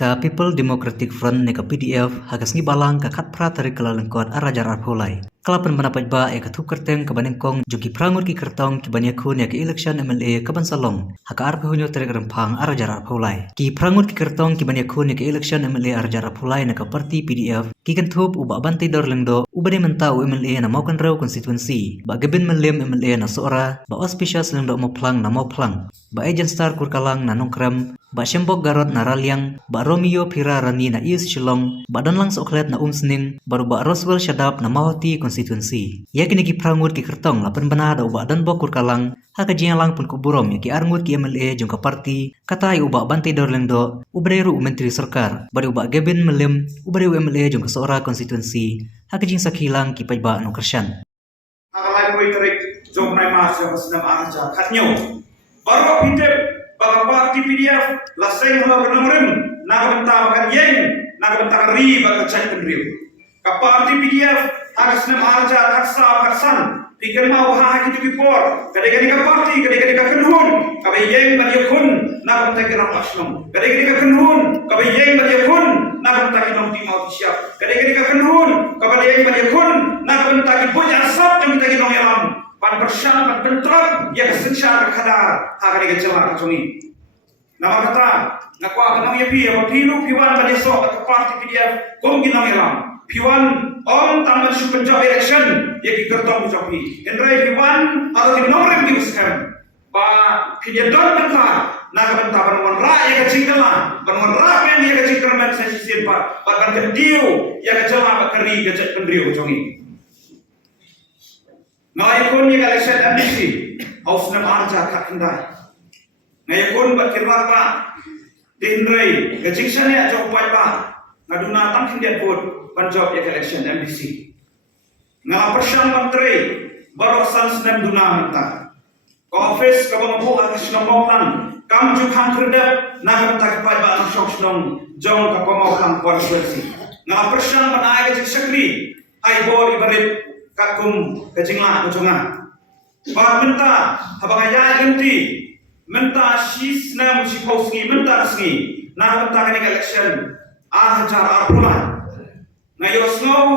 Ka People Democratic Front ne ka PDF hagas ngi balang ka khat pra tari kala lengkot arajar arpolai. Kalapan manapat ba e ka thup kerteng ka banengkong jogi prangur ki kertong ki banya khun ya ki election MLA ka bansalong haka arpe hunyo tere rempang arajar arpolai. Ki prangur ki kertong ki banya khun ya ki election MLA arajar arpolai na ka parti PDF ki kan thup uba bantai dor lengdo ubade mentau MLA na mau kan raw constituency ba gebin melim MLA na sora ba auspicious lengdo mo plang na mau plang ba agent star kurkalang na nongkram ba Shembok Garot na Ralyang, ba Romeo Pira Rani na Ius Shillong, ba Danlang Soklet na Umsning, baru ba Roswell Shadab na Mahoti Constituency. Ya kini ki prangut ki kertong lapan banada uba Danbok Kurkalang, haka jialang pun kuburom ya ki arngut ki MLA jongka parti, katai uba Bantai Dorlengdo, ubreru Menteri Sarkar, bari uba Gebin Melim, ubreru MLA jongka Sora Constituency, haka jing sakilang ki pajba no Kershan. Akalai koi terik jom nai mas jom senam aja katnyo. Baru pinter baka parti PDF laseng halo benamrim naga benta bakan yeng naga benta kari baka cek penriu ka parti PDF hagas nem arja haksa haksan pikir mau ha gitu bipor kadang-kadang ka parti kadang-kadang ka kenhun ka yeng bagi kun naga benta kira asnum kadang-kadang ka kenhun ka yeng bagi kun naga benta kira ti mau siap kadang-kadang ka kenhun ka yeng bagi kun naga benta ki punya asap yang kita kira ngelam pan persyan pan pentrak ya kesensyar kadar hagari kecewa kacungi nama kata ngakwa kenang ya pi apa pilu piwan pada esok atau parti PDF kom ginang elam piwan om taman super job election ya ki kertong jopi endrai piwan atau di nomor di skam ba kinya don benta naga benta banwan ra ya kacingkala banwan ra men ya kacingkala sesi silpa bahkan kedio ya kecewa bakari gecek pendriu kacungi Ngayakun ni election MDC haus nam arja kat kendai. Ngayakun berkirwat pak dindrai kejingshan ya jauh pak ngaduna tam kindian pun banjok ya election MDC. Ngala persyang menteri barosan senam duna minta. Office kabampu atas nombong kam jukhan kerdep naga tak pai ba sok snong jong ka komong konstitusi. Ngala persyang panai kejingsakri ai bor ibarit kakum kecinglah kecungan. Pak minta habang ayah ganti minta sis nam si pauski minta sengi nah minta kini election cara arpulan ngayo snow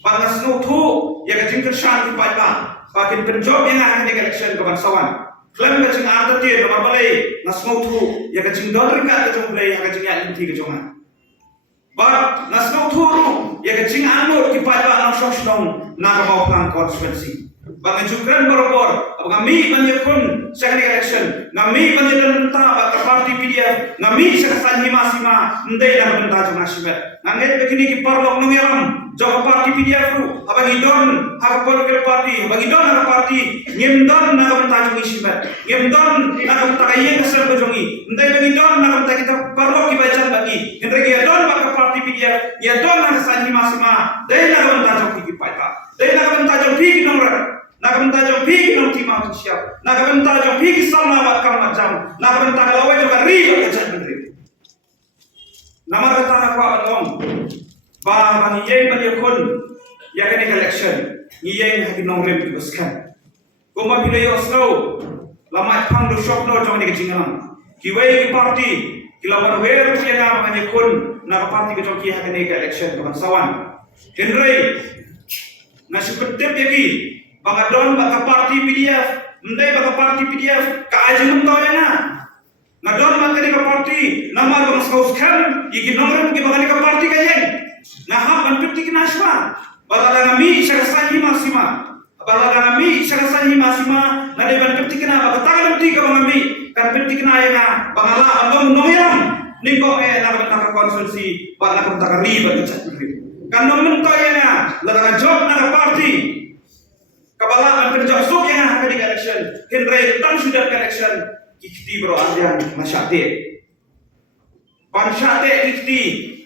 bang snow tu ya kecing kershan di pajak pakin penjob yang akan kini election ke bangsawan klaim kecing ada ti nomor balai na snow tu ya kecing dollar ka kecing balai ya kecing ya inti kecungan. But na snow tu ya kecing anur di pajak na sosnong na mau plan konstitusi. Bang jukran borobor, kami banyak second election, kami banyak tentang bakal parti PDF, kami sekarang hima ndai dah benda jumlah siapa. Nganget begini kita perlu mengeram, jauh parti PDF tu, abang idon, hak politik parti, abang idon hak parti, nyemdon nak benda jumlah siapa, nyemdon nak benda kaya kesal berjongi, ndai bang idon nak benda kita perlu kita baca lagi, hendak kita idon bakal parti PDF, ya don nak sekarang hima, ndai nak benda jumlah kita baca, ndai nak benda jumlah kita nomor. Nakabenta jom pigi nong timah tu siap. Nakabenta jom pigi sama bakal macam. Nakabenta kalau juga riba kecak menteri. Nama kata aku abang. Bah bang iyeng bagi kun. Ya kene election. Iyeng haki nong rem dibeskan. Kuma bila yo slow. Lama pang do shop no jom ni kecingam. Kiwei ki parti. Kilawan wer siapa bagi kun. Nak parti kecok ki haki ni election bukan sawan. Henry. Nasi pedep yaki. Bangadon baka parti PDF, ndai baka parti PDF ka aja mentau ya na. Ngadon baka ni ka parti, nama bang skauskan, iki nomor ki baka ni ka parti kayeng. Ngahap ban piti kinasma. Balada ngami sagasan himasima. Balada ngami sagasan himasima, nade ban piti kina baka tangan piti ka ngami, kan piti kina ya na, bangala abang noyam. Ningko na ka konsulsi, baka na ka riba ka chat riba. Kan nomor mentau ya na, larangan job na parti. Kabalaan kerja sok yang akan di election, Henry tan sudah election, kikti bro anjang masyate. Pansyate kikti,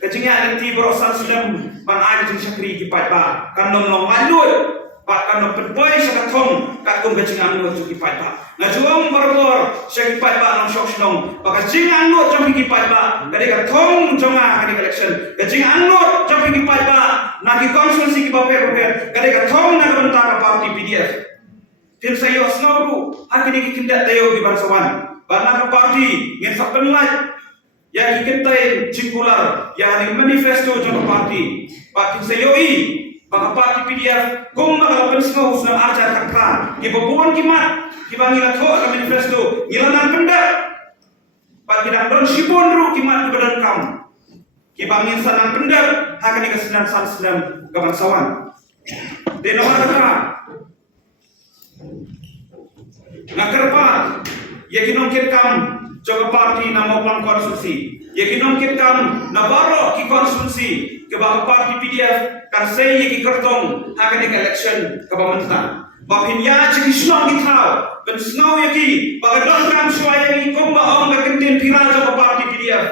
kecingnya nanti bro san sudah ban anjing sakri kipat ba, kan nom malut, pak kan nom penboy sakatong, kakum kecingnya anu cuki kipat ba. Ngajuang berbor, sekipat ba nom sok senong, pak kecingnya anu cuki kipat ba, kadi katong jonga akan di election, kecingnya anu cuki kipat ba. Nagi konsulsi ki baper, kadang katong nak bentang parti PDF. Tim saya osnoru, akhirnya kita tidak tahu di bangsawan. Banyak parti yang sepenlat yang ikentai circular yang manifesto jong parti parti sayoi bang parti PDF kong mga pensmo usna arja takra ki bobuan kimat ki bangila tho ka manifesto ilanan pendak bagi dan don sibon ru kimat badan kam ki bangin sanan pendak hakani kesenan sansenan kabansawan de nomor kata nakarpa yakinon kam Joga parti na moplang konstitusi. Yakinom kitam na baro ki konstitusi ke bang parti PDF kan say ki kartong hagan election ke pamanta. Bapin ya ci snong ki thaw ben snong yaki bagadon kam suaya ki komba ong ga kentin piraja ke parti PDF.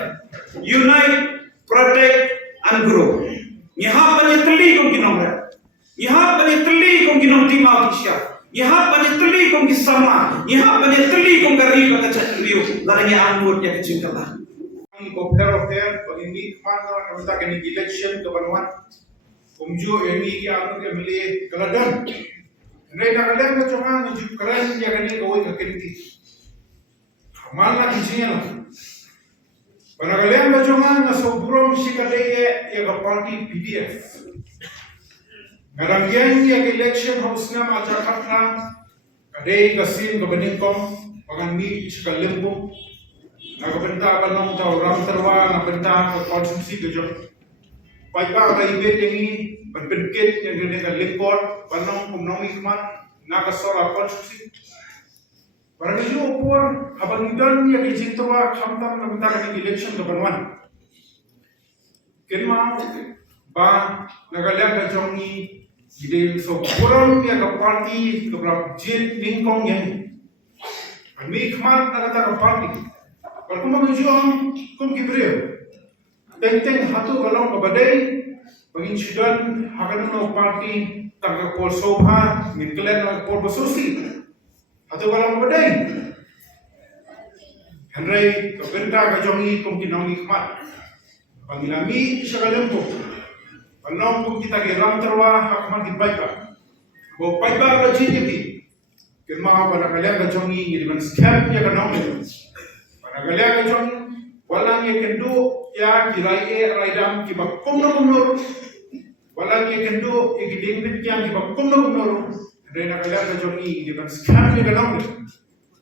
Unite, protect and grow. Nihap bani teli kom kinom ra. Nihap bani teli kom kinom timau kisya. Nihap bani teli kom kisama. Nihap bani teli kom gari ka kachat riu. Laranya anggur ya kecil kata. Kopter pagindi kemana kita kini election ke Banuan, kumju ini yang kita milih keladan. Mereka keladan kecuali menuju keren yang kini kau ikut kini. Mana isinya lah. Pada kalian kecuali nasoburom si kalian yang parti PDF. Ngarangyan yang election harusnya macam Jakarta, kadai kasin kebeningkong, pagani sekalempung. Nakabenta ka ng orang terwa, nakabenta ka konsumsi ka dyan. Pagka ka ibig yung pagpindkit yung ganyan ka lingkor, panong kumnong ikman, nakasora konsumsi. Parang ito upor, habang idan yung isintawa, kamtam nakabenta ka ng election ka Banuan. Kinma, ba, nagalang ka dyan ni so kurang yung ka party, kabrap jit, lingkong yan. Ang may ikman nakata ka party. Kalau kamu menjual, kamu kibriu. Tenteng hatu kalau kabadai, bagi sudan hakan no parti tangga pol sobha, minkelen no pol besusi. Hatu kalau kabadai. Henry kabenta kajongi kamu kinongi kmat. Pangilami sakalempo. Panom kamu kita geram terwa hakman dibaika. Bo paiba lo jinjiti. Kirma pada kalian kajongi jadi man scam ya kanong. Nagalia kajong walang kendo ya kirai raidam kiba kumno walang kendo igiding yang kiba kumno re nagalia kajong di ban scan ni kanong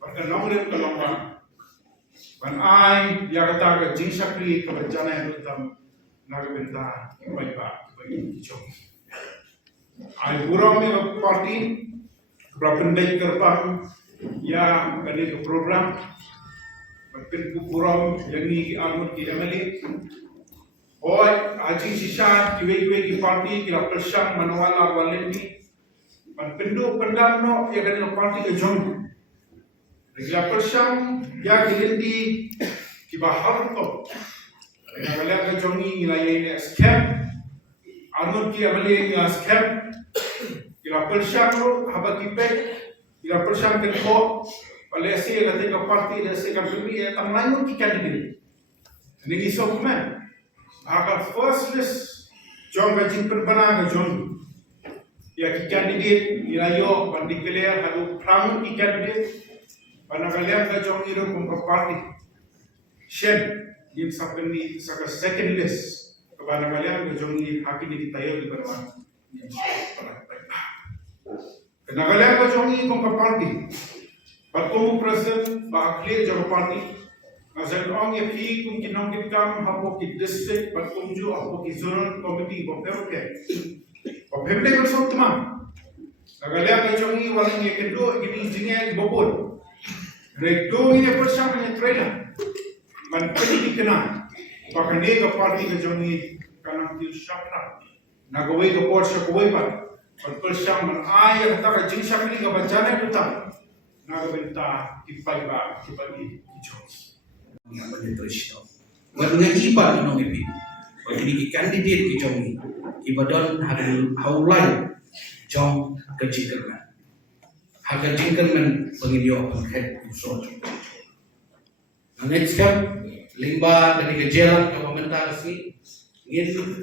pada nong le kalong ba ban ai ya kata ka jinsakri ka bajana yang utam nagabenta iba kichong ai burong ni party berapendai kerpang ya kani program Pin kupuram yang ni almut ki emeli. Oi aji sisa kiwe ki parti ki persang manwala waleni. Man pindu pendam no ya kan parti ke jong. Regla persang ya gilendi ki bahar to. Regla ke jongi nilai ni scam. Almut ki emeli ni scam. Ki persang ro haba ki pe. Ki persang ke ko Malaysia ketika parti dan sekaligus ia tak lain ki candidate. Ini sokumen. Agar first list jom bajing perbana ke jom. Ya ki candidate ilayo bandikler hadu pramu ki candidate. Panagalian ke jom iru kumpa parti. Shen yin sapeni saka second list. Panagalian ke jom ni hakini ditayo di Banuan. Panagalian ke jom ni kumpa parti. Pagkumu present bakli jauh parti, asal orang yang pi kum kinong kitam hapo ki district pagkumju hapo ki zonal committee bopemke, bopemke bersama teman. Nagalia kajongi walang yang kedua gini jinnya bopol, rekdo ini bersama yang trailer, man pedi dikena, bahkan dia ke parti kajongi kanang til syakra, nagawe ke port syakwe pa, bersama man ayah kata kajing syakri ke bacana putar. Nagabenta kipaiba kipagi kijos. Yang menyeteruskan. Wadungan iba inong ipi. Wadungan ki candidate kijongi. Ibadon haulai jong kejingkerman. Haga jingkerman pengilio penghead usor. Next kan limba dari kejelan ke pemerintah resmi. Ingin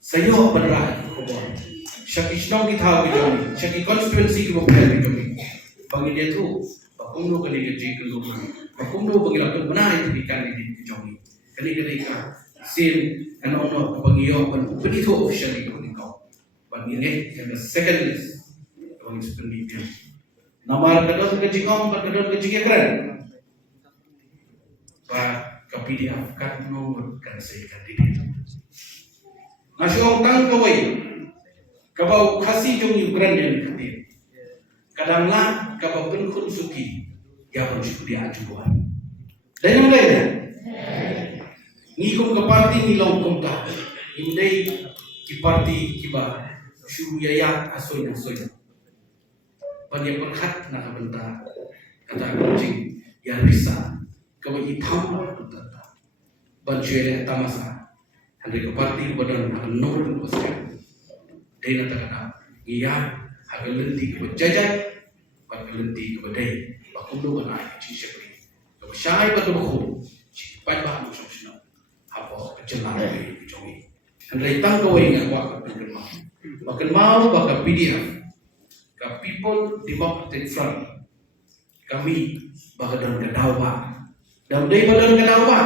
sayo penerah kubur. Syaki snong kita kijongi. Syaki konstituensi kubur kijongi. Bagi dia tu pakumno kali gaji kelu pakumno pagilapon banay tibikan ni Johnny kali ka sin ano kapangiyo panito officially ko nikaw pagine yung second list ang spending namar kadon gaji ngom kadon gaji keren pa kapilihan kan nomor kan saya kandidat nasyong tang kaway kabaw kasi yung Ukraine yang kadir kadanglah kabaw kun suki ya pun suki dia ajuan dan yang lainnya ngikum ke parti ngilaw kumta hindi ki parti kiba syuyaya asoy panya perhat na kabenta kata kucing ya risa kabaw itam tata banjere tamasa Andre ke parti badan nomor kuasa dai na takana iya hagalenti ke bajajat pagalenti ke badai bakulo bana ci shekri ke syai batu ci pai ba mu shosno hapo jelar ke jongi Andre tang ko inga wa bakal mau bakal PDF ka People Democratic Front kami bakal dan kadawa dan dai badan kadawa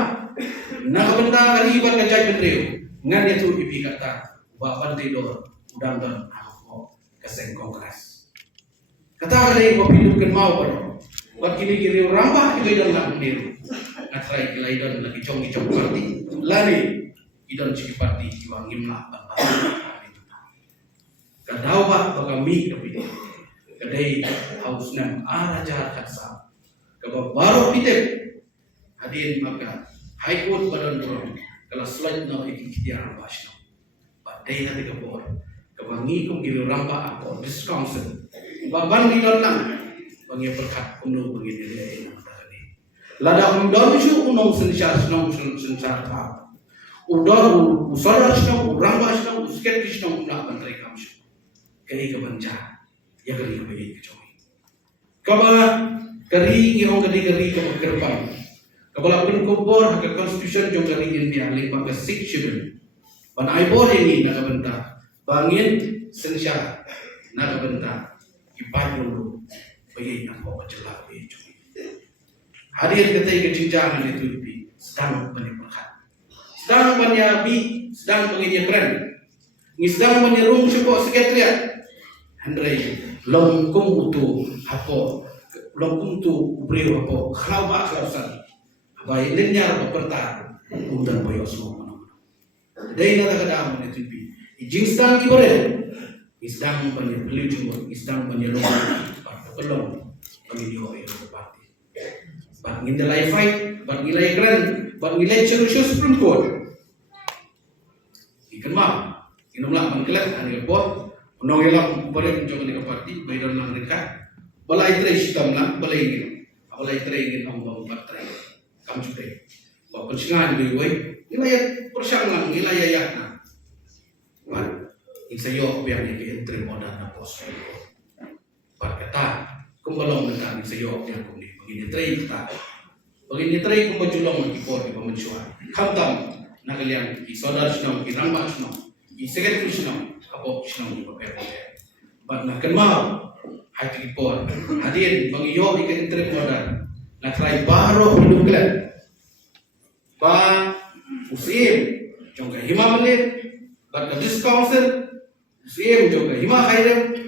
nakabenta kariban kajay penreo ngan itu ibi kata wa bandidor udang dan ako kaseng kongres kata kali ko pinukan mau bro wat kini kiri rambah itu dan lang niru ngatrai kilai dan lagi cong parti lari idon ciki parti jiwa ngimla bapa kadawa bagami kapit kadai haus nam araja katsa kabaro pitep hadir maka High Court badan dorong kalau selain nak ikhtiar basno padai nanti kapor kebangi kum kiri rampa apa discount baban di dalam bangi perkat kuno bangi dia yang tadi lada undang isu unong sensar ta udar usara sno ramba sno usket sno nak menteri kamsu kali kebanca ya kali bagi kecoy kaba kari ngirong kari keberpan Kepala penkubur hak konstitusi jong dari India lima ke 6 schedule. Ban aibor ini nak bentar bangin sensya nak bentar ipan dulu bagi nak bawa celah bagi hadir ketika kecintaan itu bi sedang penyembuhan sedang penyabi sedang penginjak keren sedang menyerung sebuah sekretariat Andre longkum utu hapo longkum tu brio hapo khawa khawasan baik lenyar berpertar undan boyo semua dai na daga damu ne tipi jingstan ki bore isdang banyak beli cuma isdang banyak rumah pak pelong bagi dia itu parti bang nilai fight bang nilai keren bang nilai census Supreme Court ikan mah inumlah mengkelat ani report unong elam bore mencoba ni parti bayar lang dekat balai tre sistem lang balai tre ingin ambang partai kamu juga, bapak sengaja beri wilayah persanglang wilayah yakna, bar, insayo biar ni entry modal na pos, bar kata, kumbalong na insayo biar kuni, begini tray kumbajulong di por di pemencuan, khamtam nakalian ki saudara senang ki rambak senang, ki sekretari senang, apa senang di pakai, bar nak kenal, hai ki por, hadir bangiyo ikan entry modal. Na try baro pinuklan ba usim jongga hima malit bat ka discouncil usim jongga hima khairem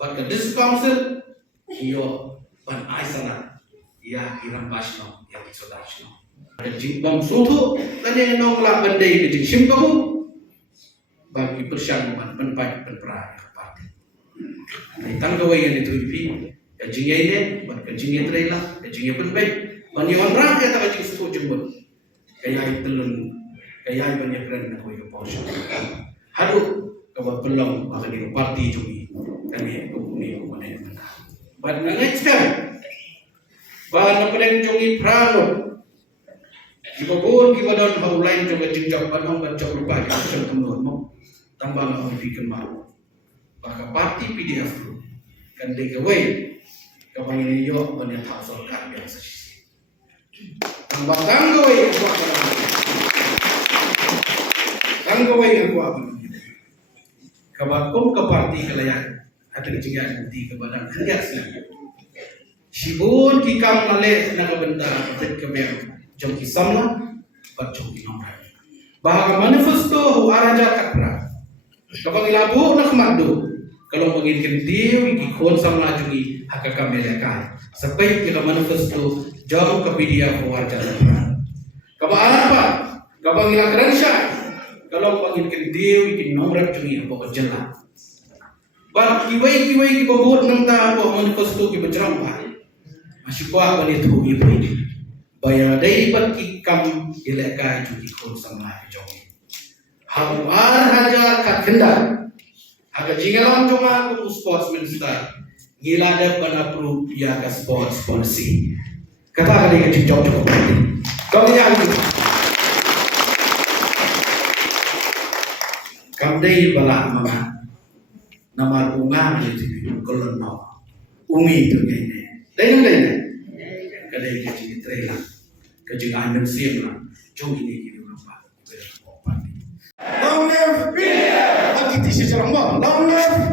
bat ka discouncil iyo ban aisana ya hiram basno ya kisodashno ada jimbam sutu tadi nong la bandai ke jing kamu bagi persyang ban penpai penpra ya parti ai tanggawai yang itu ipi kajingnya ini, buat kajingnya terailah, kajingnya pun baik. Banyak orang yang tak kajing sesuatu jemput, kayak telun, kayak banyak keren nak kau porsi. Haru kau pelong, bahkan di parti jumi, kami kau mana yang mana. Buat nangis kan, bahan apa yang jumi pralo. Jika pun kita don hal lain juga jinjak panong baca berbagai macam temuan, tambah nak fikir mahu. Maka parti PDF tu kan dekawai. Kapag iniyo banyak hasil kami yang sesi. Ang bagangaway ang kuha pa naman. Gangaway ang kuha pa naman. Kapag kung kaparti kalayan at nagsigayan hindi ka ba ng kanyas na Sibun ki kam lale na kabenta patet kebem jom ki samla pat jom ki nomra. Bahaga manifesto hu araja kakra. Kapag ilabu na kamado kalau mengin diu ki kon samla jungi hakaka meleka. Sampai kita manifesto jom ke PDF warja kakra. Kapag apa? Kapag ilakran siya kalau mengin diu ki nomra jungi apa kejela. Bal kiwai ki babot nang ta apa manifesto ki bajrang pa. Masih kuat bani tu ibu ini. Bayar dari bagi kam ilaka itu ikut sama jogi. Hamu hajar kat kendal. Agak jingalam cuma aku sports minister. Gila ada penapru ya ke sports policy. Kata kali ke jom cukup penting. Kau yang kam dari balak mana nama bunga itu kolon no. Umi itu ini. Lain. Kadai kecil trailer, kecil anda siap lah. Jom ini kita nampak. Long live PDF. Kita sih cerang bang. Long live